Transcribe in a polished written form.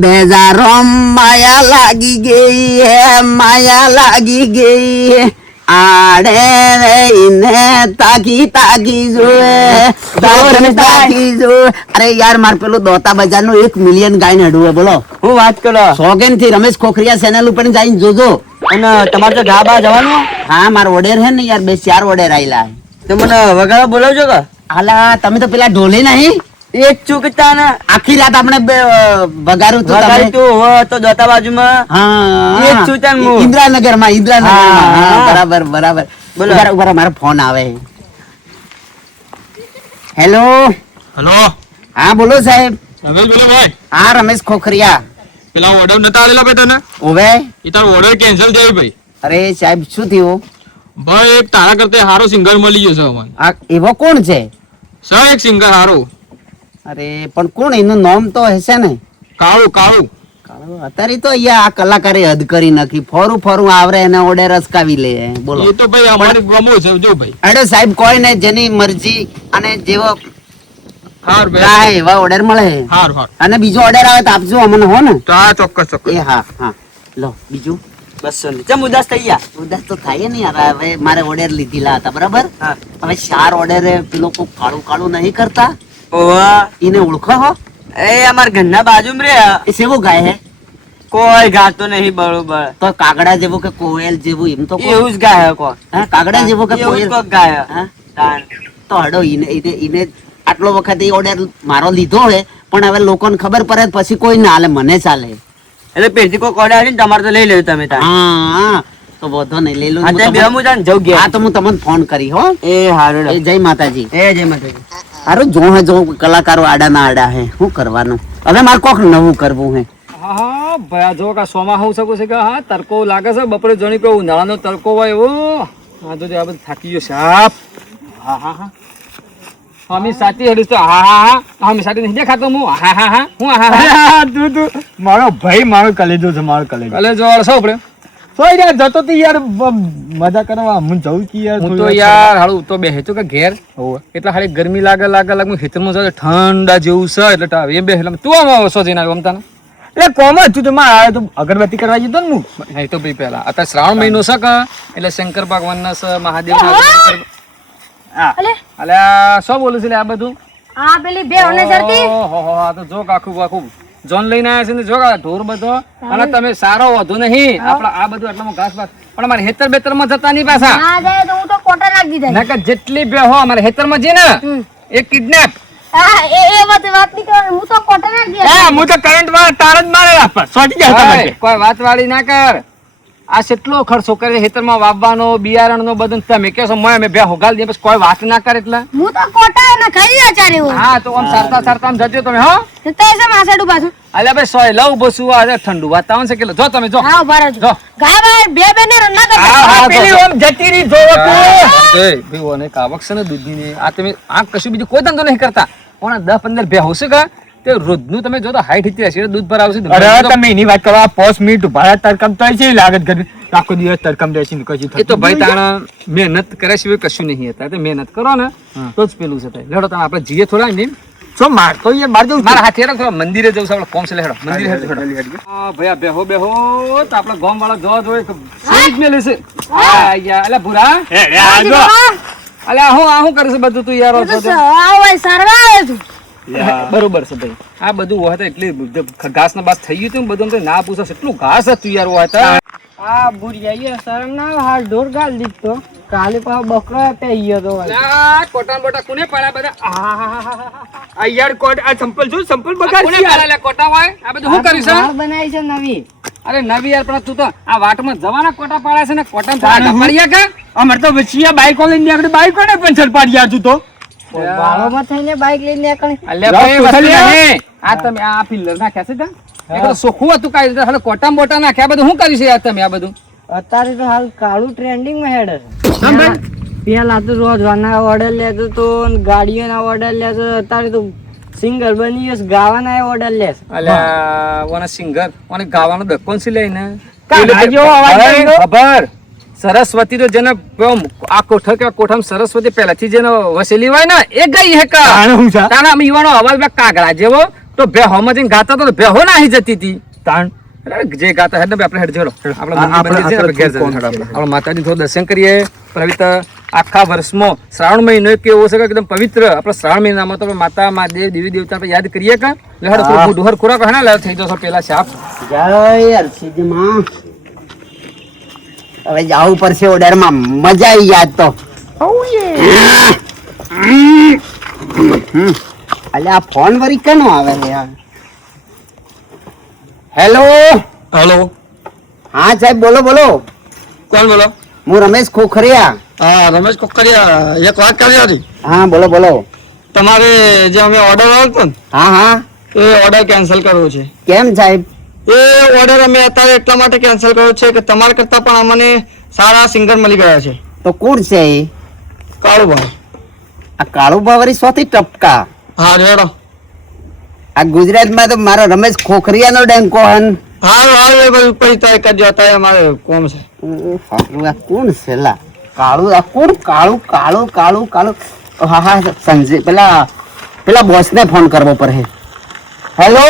બેજારો માયા લાગી ગઈ હે, માયા લાગી ગઈ હે. આડે રહીને તાકી તાકી જોએ, તાકી જોએ. અરે યાર માર પેલું દોતા બજાર નું 1 મિલિયન ગાયને હડું બોલો. હું વાત કરો સોગેન થી રમેશ ખોખરિયા ચેનલ ઉપર જઈને જોજો. અને તમારે તો ઢાબા જવાનું? હા માર ઓર્ડર હે ને યાર 2-4 ઓર્ડર આયેલા. તો મને વગાડવા બોલાવજો કે? હાલા તમે તો પેલા ઢોલે નહીં એક ચૂકતા ને આખી રાત આપણે વગાડું તો તમે તો દોતા બાજુમાં હા એક ચૂતન મુ ઇન્દ્રાનગર માં હા. બરાબર બરાબર. બોલો. ઉભા મારો ફોન આવે. હેલો હેલો હા બોલો સાહેબ. રમેશ બોલો ભાઈ. હા રમેશ ખોખરિયા. પેલા ઓર્ડર નતા આલેલા ભાઈ તને? ઓવે એ તારો ઓર્ડર કેન્સલ થયો ભાઈ. અરે સાહેબ શું થયું? ભાઈ એક તારા કરતા હારો સિંગર મળી ગયો છે અમને. આ એવો કોણ છે? સર એક સિંગર હારો. અરે પણ કોણ? એનું નામ તો હશે ને? કાળું કાળું. અત્યારે તો અહીંયા આ કલાકારે હદ કરી નાખી. ફોરું ફોરું આવરે એને ઓર્ડર અસકાવી લે. બોલો. એ તો ભાઈ અમારી ગમો છે જો ભાઈ. અરે સાહેબ કોઈ ને જેની મરજી અને જેવો હાર ભાઈ. કાંઈ એવા ઓર્ડર મળે. હાર હાર. અને બીજો ઓર્ડર આવે તો આપજો અમને હો ને. તો આ ચોક્કસ ચોક્કસ. એ હા હા લો બીજું. બસ ચમ ઉદાસ થઈ ગયા? ઉદાસ તો થાય ને યાર. હવે મારે ઓર્ડર લીધેલા હતા બરાબર. હા. હવે 4 ઓર્ડર પેલો કોઈ કાળું કાળું નહીં કરતા. ઓવા એને ઓળખો હો? એ અમાર ઘરના બાજુમાં રે એ સેવો ગાય હે? કોઈ ગાતો નહીં બરોબર. તો કાગડા જેવું કે કોયલ જેવું એમ તો કહો. એવું જ ગાય કો હા કાગડા જેવું કે એવું જ કોયલ. કોક ગાય હા તાન. તો હડો ઈને આટલો વખત એ ઓર્ડર મારો લીધો હે પણ હવે લોકોને ખબર પડે પછી કોઈ ના હાલે મને ચાલે. એટલે પેરથી કોક ઓર્ડર આવે ને તમારે તો લઈ લેવું તમે તાન. હા તો વધો નહીં લઈ લો. અત્યારે બે હું જાન જઉં ગયા. હા તો હું તમને ફોન કરી હો. એ હારું એ જય માતાજી. એ જય માતાજી. હારું જો હે જો કલાકારો આડા ના આડા હે શું કરવાનું. હવે મારે કોક નવું કરવું હે. હા ભાઈ આ જો કા સોમાં હું શકું છે કે હા તડકો લાગે છે બપોરે જોણી પે ઉનાળાનો તડકો હોય એવો. આ તો આ બધું થાકી ગયો સાપ. હા હા હા અમે સાચી હેડીશ તો હા હા હા અમે સાચી નહીં દેખાતો હું હા હા હા હું હા હા તું મારો ભાઈ મારો કલેજો છે મારો કલેજો. કલે જો અળસો પડે સોય યાર જતો તો યાર મજા કરવા હું જઉં કે યાર હું તો યાર હાલું તો બે હેતો કે ઘેર એટલે હાલી ગરમી લાગે હું ખેતરમાં જાઉં ઠંડા જેવું છે એટલે એ બે એટલે તું આમ સો જઈને આવ્યો અમતાને એટલે કોમ જ તું તમારે આવ્યો તો અગરબત્તી કરવા જતો ને હું. એ તો ભાઈ પહેલા અત્યારે શ્રાવણ મહિનો છે કે એટલે શંકર ભગવાનના છે મહાદેવ અલ્યા શું બોલું છે આ બધું? આ પેલી બે ઓને જરતી ઓહો આ તો જો આખું જોન લઈને આવ્યા છે ને જો ઢોર બધો અને તમે સારો વધુ નહીં આપડા આ બધું આટલામાં ઘાસ બાસ પણ અમારે હેતર બેતર માં જતા નહીં પાછા ના જાય તો હું તો કોટા નાખી દીધા. નકર જેટલી બે હો અમારે હેતર માં જે ને એ કિડનેપ એ વાત નહીં કરવાની. હું તો કોટા નાખી દીધા. હું તો કરંટ માં તાર જ મારે આપવા સોટી ગયા તમે. કોઈ વાત વાળી ના કર. આ કેટલો ખર્ચો કરે હેતર માં વાવવાનો બિયારણ નો બધું તમે કેશો મેં બે હોગાલ દે કોઈ વાત ના કરે એટલે હું તો કોટા નાખી દીધા ચારે હું. હા તો આમ સારતા આમ જજો તમે હો. તો તે છે માસેડું પાછું. અલ્યા ભાઈ સોય લઉં બસું આ ઠંડુ વાતાવરણ છે કે જો તમે જો હા ઉભા રહેજો. જો. ગાય બાય બે બે ને રન્ના હા, કરતા. હા, પેલી ઓમ જતી રહી જોવો તું. એ ભાઈ ઓને કાવક છે ને દૂધની ને આ તમે આ કશું બીજું કોઈ ધંધો નહીં કરતા પણ 10-15 બે હશે કે તે રોજનું તમે જો તો 60-70 દૂધ પર આવશે અરે તમે એની વાત કરવા 5 મિનિટ ઉભા તરકમ તો છે લાગત ગરમી આખો દિવસ તરકમ દેસી ને કશું એ તો ભાઈ તાણા મહેનત કરે સિવાય કશું નહીં હતા મહેનત કરો ને તો જ પેલું છે લેડો તમે આપણે જીએ થોડા ને છો માર તો યાર માર જઉં મારા હાથે થોડા મંદિરે જવું છે આપણે કોમ છે લેડો મંદિરે હેડો હા ભૈયા બેહો બેહો તો આપણે ગામ વાળા જો એક સીટ મેલે છે આ યાર અલા ભૂરા અલા હું કરે છે બધું તું યાર તો આવો સરવા આવે તું. બરોબર છે ભાઈ આ બધું હોય તો એટલી ઘાસ ના બાસ થઈ ગયું હતું બધું તો ના પૂછો એટલું ઘાસ હતું યાર હોય તો આ બુરિયા શરમ ના હાલ ઢોર ગાલ દીધો કાલે પાછો બકરો પે ગયો તો કોટા બોટા કોને પાડ્યા બધા આ યાર કોટ આ સંપલ જો સંપલ કોને બગાડ પાડ્યા કોટા હોય આ બધું શું કર્યું છે દાળ બનાવી છે નવી. અરે નવી યાર પણ તું તો આ વાટમાં જવાના કોટા પાડ્યા છે ને કોટા પાડ્યા કા અમાર તો વચ્ચે બાઈક લઈને આપણે બાઈક કોને પંચર પાડી તું તો વાળોમાં થઈને બાઈક લઈને નીકળી. અલ્યા ભાઈ વસ્તુ નહીં. આ તમે આ પિલ્લર નાખ્યા છે કા એ તો સોખું હતું કાઈ રીતે હાલે કોટા બોટા નાખ્યા બધું શું કર્યું છે યાર તમે આ બધું અત્યારે તો હાલ કાળું ટ્રેન્ડિંગ માં હેડે છે. પેલા તો રોજ વાના ઓર્ડર લેતો તો ગાડીઓના ઓર્ડર લેતો અત્યારે તો સિંગર બની ગયો ગાવાના ઓર્ડર લે છે. અલ્યા ઓના સિંગર ઓને ગાવાનો દકોન સી લઈને ખબર સરસ્વતી તો જેને આ કોઠા કે કોઠામાં સરસ્વતી પહેલાથી જેને વસેલી હોય ને એ ગઈ હે કા તાના યુવાનો અવાજ કાગડા જેવો તો બે હોમાં જઈને ગાતા તો બે હો નાહી જતી હતી તાણ અરે જે ગાતા હેડ ને આપણે હેડ જોડો આપણે ઘેર જઈએ આપણે માતાજી થોડું દર્શન કરીએ પવિત્ર આખા વર્ષમાં શ્રાવણ મહિનો એક એવો છે કે એકદમ પવિત્ર આપણે શ્રાવણ મહિનામાં તો આપણે માતા મહાદેવ દેવી દેવતા આપણે યાદ કરીએ કે લેહડ થોડું ડુહર ખોરાક હે ને થઈ જશો પેલા સાપ જય અરસીદમાં હવે જાવું પડશે ઓર્ડરમાં મજા આવી યાદ તો અલ્યા આ ફોન વરી કેનો આવે છે યાર હેલો હેલો હા સાહેબ બોલો બોલો કોણ બોલો હું રમેશ ખોખરિયા હા રમેશ કોકરિયા એક વાત કરી હતી હા બોલો બોલો તમારે જે અમે ઓર્ડર આવ્યો ને હા હા એ ઓર્ડર કેન્સલ કરવો છે કેમ સાહેબ એ ઓર્ડર અમે અત્યારે એટલા માટે કેન્સલ કર્યો છે કે તમારા કરતા પણ અમને સારા સિંગર મળી ગયા છે તો કોણ છે એ કાળુભાઈ આ કાળુબા વરી સોથી ટપકા હા રેડો આ ગુજરાતમાં તો મારો રમેશ ખોખરિયાનો ડેન્કો હન હારું હારું એ બધું પછી તય કરજો અત્યારે અમારે કોમ છે આ કોણ છે લા કાળું આ કોણ કાળું કાળું કાળું કાળું હા હા સંજય પેલા બોસને ફોન કરવો પડે હેલો